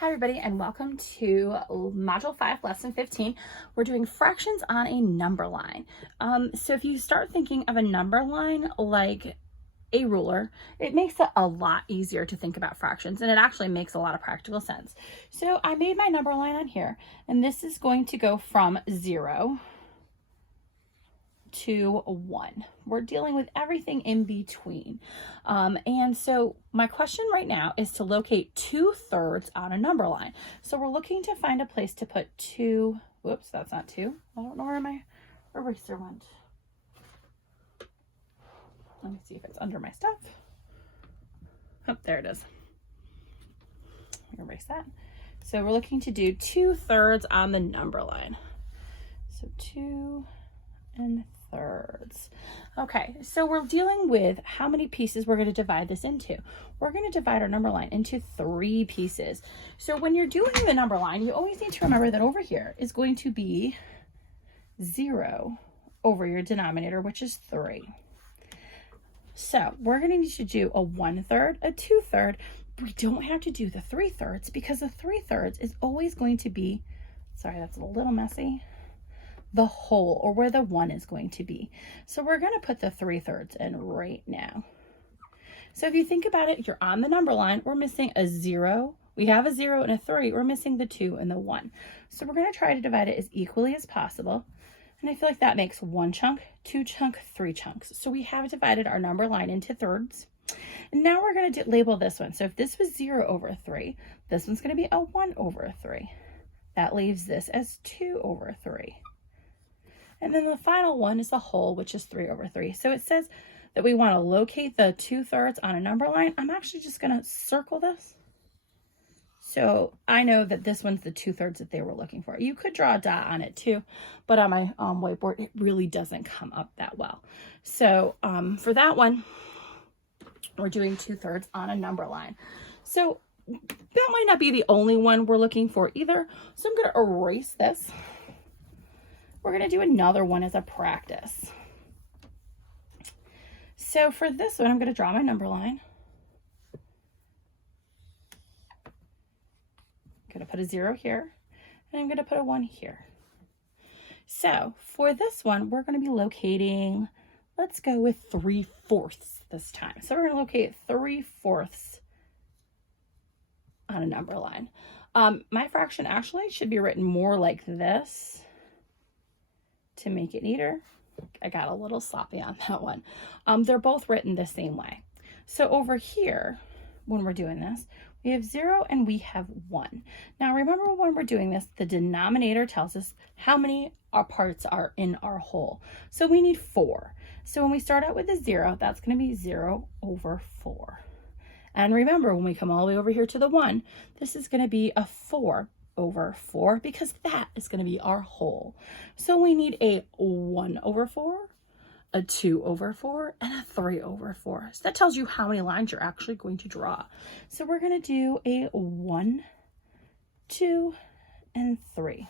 Hi everybody and welcome to Module 5, Lesson 15. We're doing fractions on a number line. So if you start thinking of a number line like a ruler, it makes it a lot easier to think about fractions, and it actually makes a lot of practical sense. So I made my number line on here, and this is going to go from 0 to 1. We're dealing with everything in between. And so my question right now is to locate 2/3 on a number line. So we're looking to find a place to put 2. Whoops, that's not 2. I don't know where my eraser went. Let me see if it's under my stuff. Oh, there it is. Erase that. So we're looking to do 2/3 on the number line. So 2 and 3/3. Okay, so we're dealing with how many pieces we're going to divide this into. We're going to divide our number line into 3 pieces. So when you're doing the number line, you always need to remember that over here is going to be 0 over your denominator, which is 3. So we're going to need to do a 1/3, a 2/3. We don't have to do the 3/3 because the 3/3 is always going to be, sorry, that's a little messy, the whole, or where the 1 is going to be. So we're going to put the 3/3 in right now. So if you think about it, you're on the number line, we're missing a 0. We have a 0 and a 3. We're missing the 2 and the 1. So we're going to try to divide it as equally as possible. And I feel like that makes 1 chunk, 2 chunk, 3 chunks. So we have divided our number line into thirds. And now we're going to label this one. So if this was 0 over 3, this one's going to be a 1 over 3. That leaves this as 2 over 3. And then the final one is the whole, which is 3 over 3. So it says that we want to locate the 2/3 on a number line. I'm actually just going to circle this. So I know that this one's the 2/3 that they were looking for. You could draw a dot on it too, but on my whiteboard, it really doesn't come up that well. So for that one, we're doing 2/3 on a number line. So that might not be the only one we're looking for either. So I'm going to erase this. We're going to do another one as a practice. So for this one, I'm going to draw my number line. I'm going to put a 0 here, and I'm going to put a 1 here. So for this one, we're going to be locating, let's go with 3/4 this time. So we're going to locate 3/4 on a number line. My fraction actually should be written more like this to make it neater. I got a little sloppy on that one. They're both written the same way. So over here, when we're doing this, we have 0 and we have 1. Now remember, when we're doing this, the denominator tells us how many parts are in our whole. So we need 4. So when we start out with a 0, that's going to be 0 over 4. And remember, when we come all the way over here to the 1, this is going to be a 4 over 4 because that is going to be our whole. So we need a 1 over 4, a 2 over 4, and a 3 over 4. So that tells you how many lines you're actually going to draw. So we're going to do a 1, 2, and 3.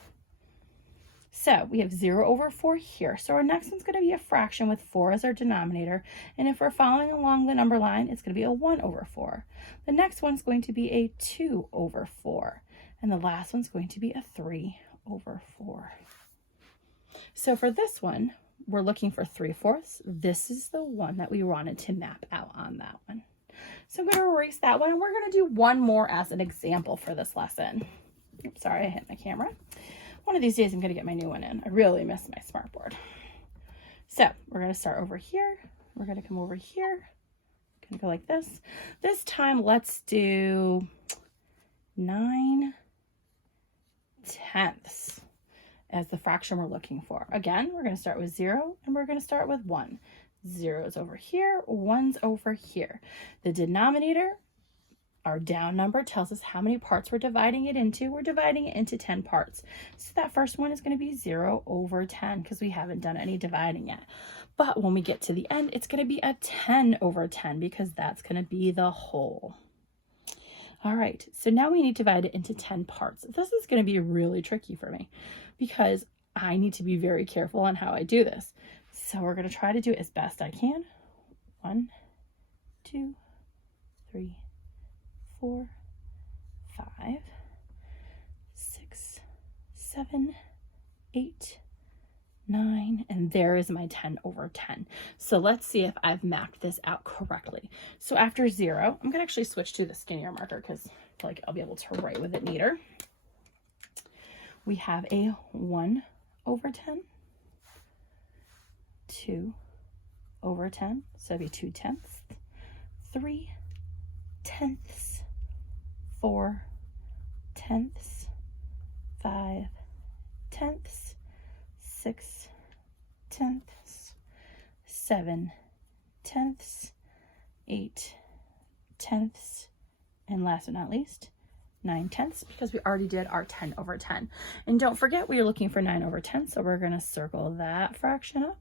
So we have 0 over 4 here. So our next one's going to be a fraction with 4 as our denominator. And if we're following along the number line, it's going to be a 1 over 4. The next one's going to be a 2 over 4. And the last one's going to be a 3 over 4. So for this one, we're looking for 3/4. This is the one that we wanted to map out on that one. So I'm going to erase that one, and we're going to do one more as an example for this lesson. Oops, sorry, I hit my camera. One of these days I'm going to get my new one in. I really miss my smartboard. So we're going to start over here. We're going to come over here. Going to go like this. This time let's do 9/10 as the fraction we're looking for. Again, we're going to start with 0 and we're going to start with 1. 0 is over here, 1's over here. The denominator, our down number, tells us how many parts we're dividing it into. We're dividing it into 10 parts. So that first one is going to be 0 over 10 because we haven't done any dividing yet. But when we get to the end, it's going to be a 10 over 10 because that's going to be the whole. All right, so now we need to divide it into 10 parts. This is going to be really tricky for me because I need to be very careful on how I do this. So we're going to try to do it as best I can. 1, 2, 3, 4, 5, 7, 8, 9, and there is my 10/10. So let's see if I've mapped this out correctly. So after 0, I'm gonna actually switch to the skinnier marker because I feel like I'll be able to write with it neater. We have a 1/10, 2/10, so it'd be 2/10, 3/10, 4/10, 5/10, 6/10, 7/10, 8/10, and last but not least, 9/10, because we already did our 10/10. And don't forget, we are looking for 9/10, so we're going to circle that fraction up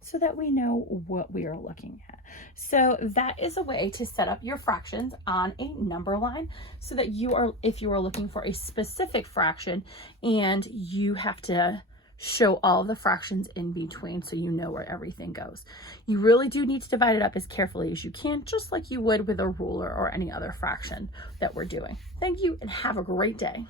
so that we know what we are looking at. So that is a way to set up your fractions on a number line so that if you are looking for a specific fraction and you have to show all the fractions in between so you know where everything goes. You really do need to divide it up as carefully as you can, just like you would with a ruler or any other fraction that we're doing. Thank you and have a great day.